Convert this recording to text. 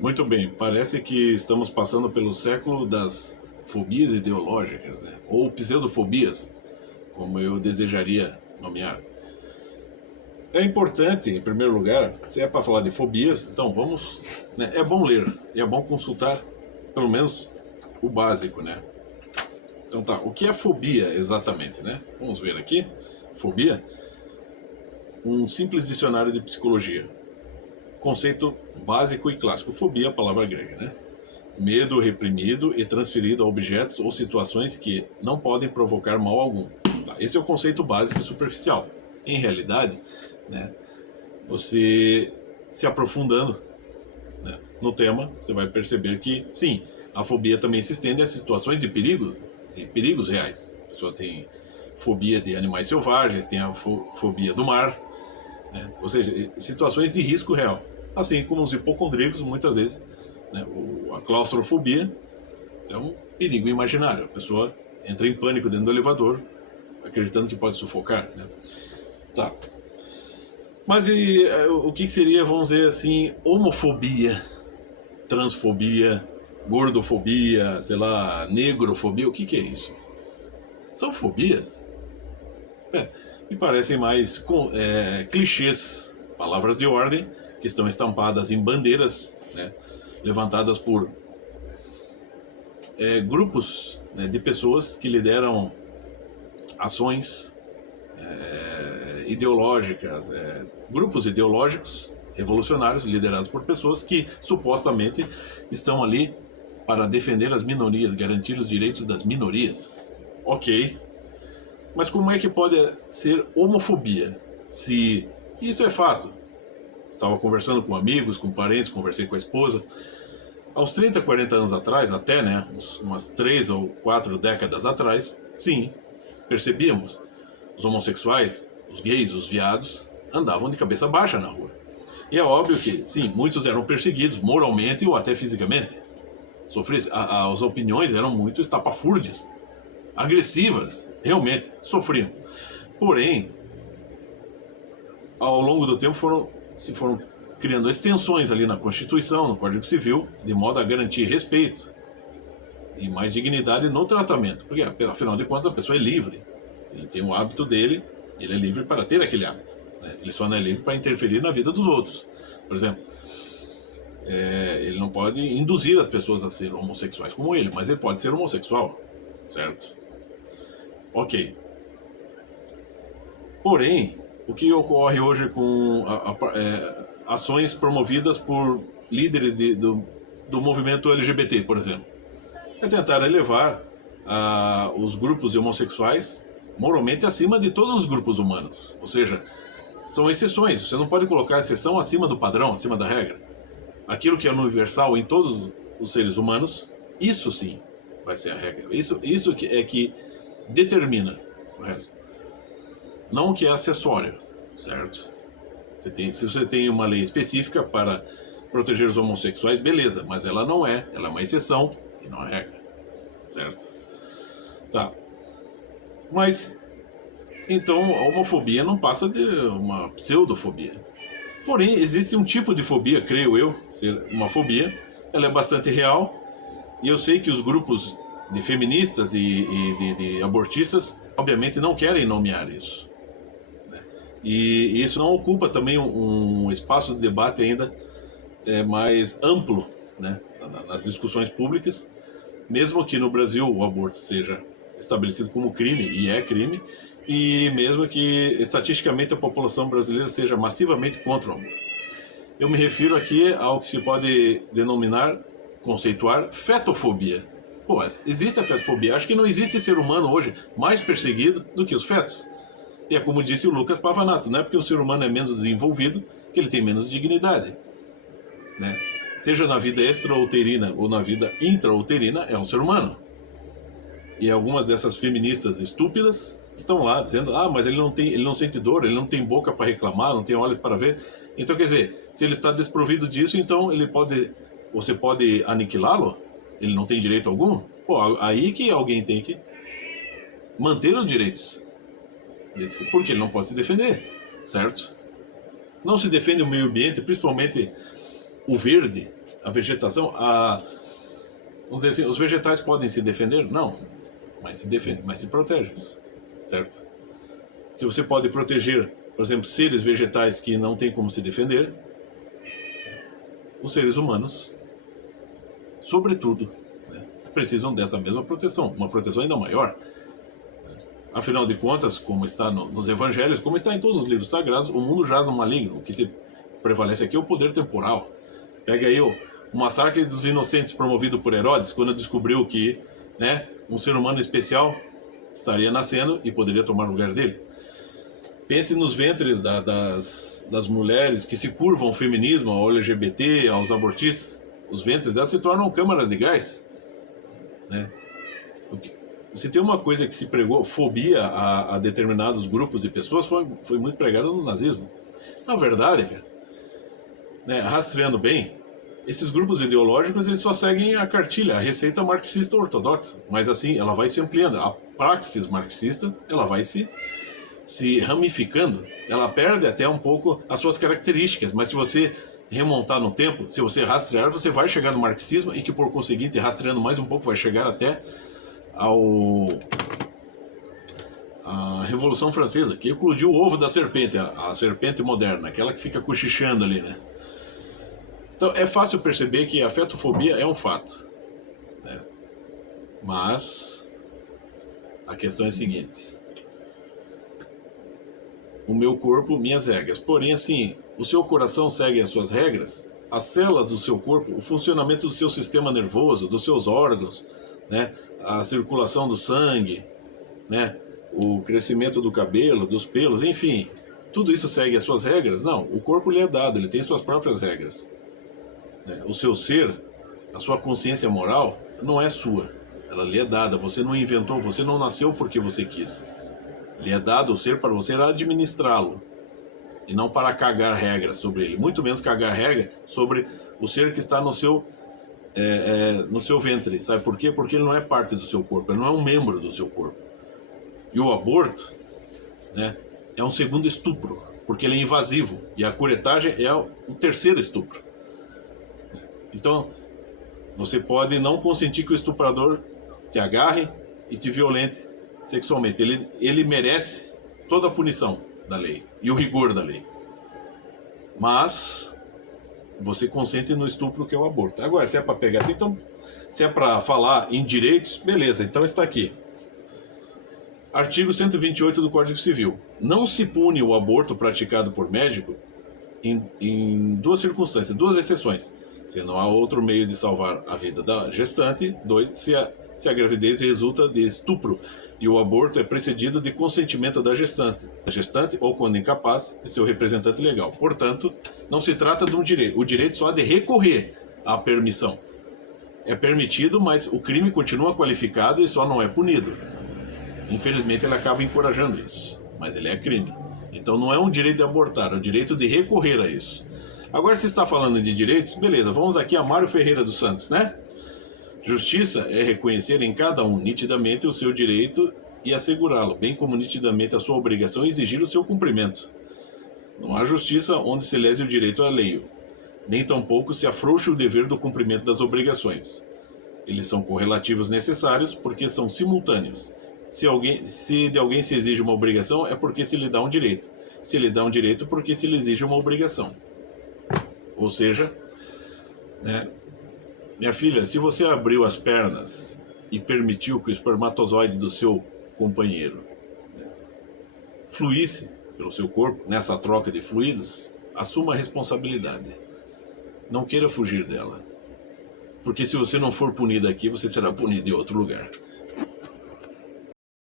Muito bem, parece que estamos passando pelo século das fobias ideológicas, né? Ou pseudofobias, como eu desejaria nomear. É importante, em primeiro lugar, se é para falar de fobias, então vamos, né? É bom ler e é bom consultar, pelo menos, o básico, né? Então tá, o que é fobia exatamente, né? Vamos ver aqui. Fobia, um simples dicionário de psicologia. Conceito básico e clássico. Fobia, a palavra grega, né? Medo reprimido e transferido a objetos ou situações que não podem provocar mal algum. Tá, esse é o conceito básico e superficial. Em realidade, né, você se aprofundando, né, no tema, você vai perceber que, sim, a fobia também se estende a situações de perigo, de perigos reais. A pessoa tem fobia de animais selvagens, tem a fobia do mar, né, ou seja, situações de risco real. Assim como os hipocondríacos, muitas vezes, né, a claustrofobia é um perigo imaginário. A pessoa entra em pânico dentro do elevador, acreditando que pode sufocar, né? Tá. Mas o que seria, vamos dizer assim, homofobia, transfobia, gordofobia, sei lá, negrofobia? O que é isso? São fobias? Me parecem mais clichês, palavras de ordem, que estão estampadas em bandeiras, né, levantadas por grupos, né, de pessoas que lideram ações ideológicas, grupos ideológicos revolucionários liderados por pessoas que supostamente estão ali para defender as minorias, garantir os direitos das minorias. Ok, mas como é que pode ser homofobia? Se isso é fato. Estava conversando com amigos, com parentes, conversei com a esposa. Aos 30, 40 anos atrás, até, né, umas 3 ou 4 décadas atrás, sim, percebíamos. Os homossexuais, os gays, os viados, andavam de cabeça baixa na rua. E é óbvio que, sim, muitos eram perseguidos moralmente ou até fisicamente. As opiniões eram muito estapafúrdias, agressivas, realmente, sofriam. Porém, ao longo do tempo se foram criando extensões ali na Constituição, no Código Civil, de modo a garantir respeito e mais dignidade no tratamento. Porque, afinal de contas, a pessoa é livre. Ele tem o hábito dele, ele é livre para ter aquele hábito, né? Ele só não é livre para interferir na vida dos outros. Por exemplo, ele não pode induzir as pessoas a ser homossexuais como ele, mas ele pode ser homossexual, certo? Ok. Porém, o que ocorre hoje com ações promovidas por líderes do movimento LGBT, por exemplo, é tentar elevar os grupos de homossexuais moralmente acima de todos os grupos humanos. Ou seja, são exceções. Você não pode colocar exceção acima do padrão, acima da regra. Aquilo que é universal em todos os seres humanos, isso sim vai ser a regra. Isso que determina o resto. Não o que é acessório, certo? Se você tem uma lei específica para proteger os homossexuais, beleza, mas ela não é, ela é uma exceção e não é regra, certo? Tá. Mas, então, a homofobia não passa de uma pseudofobia. Porém, existe um tipo de fobia, creio eu, ser uma fobia, ela é bastante real, e eu sei que os grupos de feministas e de abortistas, obviamente, não querem nomear isso. E isso não ocupa também um espaço de debate ainda mais amplo, né, nas discussões públicas, mesmo que no Brasil o aborto seja estabelecido como crime, e é crime, e mesmo que estatisticamente a população brasileira seja massivamente contra o aborto. Eu me refiro aqui ao que se pode denominar, conceituar, fetofobia. Pô, existe a fetofobia. Acho que não existe ser humano hoje mais perseguido do que os fetos. E é como disse o Lucas Pavanato, não é porque o ser humano é menos desenvolvido que ele tem menos dignidade, né? Seja na vida extrauterina ou na vida intrauterina, é um ser humano. E algumas dessas feministas estúpidas estão lá dizendo: mas ele não sente dor, ele não tem boca para reclamar, não tem olhos para ver. Então, quer dizer, se ele está desprovido disso, então você pode aniquilá-lo? Ele não tem direito algum? Pô, aí que alguém tem que manter os direitos, porque ele não pode se defender, certo? Não se defende o meio ambiente, principalmente o verde, A vegetação, vamos dizer assim, os vegetais podem se defender? Não, mas se defendem, mas se protegem, certo? Se você pode proteger, por exemplo, seres vegetais que não têm como se defender, os seres humanos, sobretudo, né, precisam dessa mesma proteção, uma proteção ainda maior. Afinal de contas, como está nos evangelhos, como está em todos os livros sagrados, o mundo jaz no maligno. O que se prevalece aqui é o poder temporal. Pega aí o massacre dos inocentes promovido por Herodes, quando descobriu que, né, um ser humano especial estaria nascendo e poderia tomar o lugar dele. Pense nos ventres das mulheres que se curvam ao feminismo, ao LGBT, aos abortistas. Os ventres delas se tornam câmaras de gás, né? Se tem uma coisa que se pregou, fobia a determinados grupos de pessoas, foi muito pregada no nazismo. Na verdade, né, rastreando bem, esses grupos ideológicos eles só seguem a cartilha, a receita marxista ortodoxa. Mas assim, ela vai se ampliando. A praxis marxista, ela vai se ramificando. Ela perde até um pouco as suas características. Mas se você remontar no tempo, se você rastrear, você vai chegar no marxismo e que, por conseguinte, rastreando mais um pouco, vai chegar até a Revolução Francesa, que eclodiu o ovo da serpente, a serpente moderna, aquela que fica cochichando ali, né? Então é fácil perceber que a afetofobia é um fato, né? Mas a questão é a seguinte: o meu corpo, minhas regras. Porém, assim, o seu coração segue as suas regras, as células do seu corpo, o funcionamento do seu sistema nervoso, dos seus órgãos, né? A circulação do sangue, né? O crescimento do cabelo, dos pelos, enfim, tudo isso segue as suas regras? Não, o corpo lhe é dado, ele tem suas próprias regras, né? O seu ser, a sua consciência moral, não é sua, ela lhe é dada, você não inventou, você não nasceu porque você quis. Lhe é dado o ser para você administrá-lo, e não para cagar regras sobre ele, muito menos cagar regra sobre o ser que está no seu ventre. Sabe por quê? Porque ele não é parte do seu corpo, ele não é um membro do seu corpo. E o aborto, né, é um segundo estupro, porque ele é invasivo, e a curetagem é o terceiro estupro. Então, você pode não consentir que o estuprador te agarre e te violente sexualmente. Ele merece toda a punição da lei e o rigor da lei. Mas você consente no estupro, que é o aborto. Agora, se é para pegar assim, então, se é para falar em direitos, beleza, então está aqui. Artigo 128 do Código Civil. Não se pune o aborto praticado por médico em duas circunstâncias, duas exceções. Se não há outro meio de salvar a vida da gestante. 2. Se a gravidez resulta de estupro e o aborto é precedido de consentimento da gestante ou, quando incapaz, de seu representante legal. Portanto, não se trata de um direito. O direito só há de recorrer à permissão. É permitido, mas o crime continua qualificado e só não é punido. Infelizmente, ele acaba encorajando isso, mas ele é crime. Então não é um direito de abortar, é o direito de recorrer a isso. Agora, se está falando de direitos, beleza, vamos aqui a Mário Ferreira dos Santos, né? Justiça é reconhecer em cada um nitidamente o seu direito e assegurá-lo, bem como nitidamente a sua obrigação e exigir o seu cumprimento. Não há justiça onde se lese o direito alheio, nem tampouco se afrouxe o dever do cumprimento das obrigações. Eles são correlativos necessários porque são simultâneos. Se de alguém se exige uma obrigação, é porque se lhe dá um direito. Se lhe dá um direito, porque se lhe exige uma obrigação. Ou seja, né, minha filha, se você abriu as pernas e permitiu que o espermatozoide do seu companheiro, né, fluísse pelo seu corpo, nessa troca de fluidos, assuma a responsabilidade. Não queira fugir dela. Porque se você não for punido aqui, você será punido em outro lugar.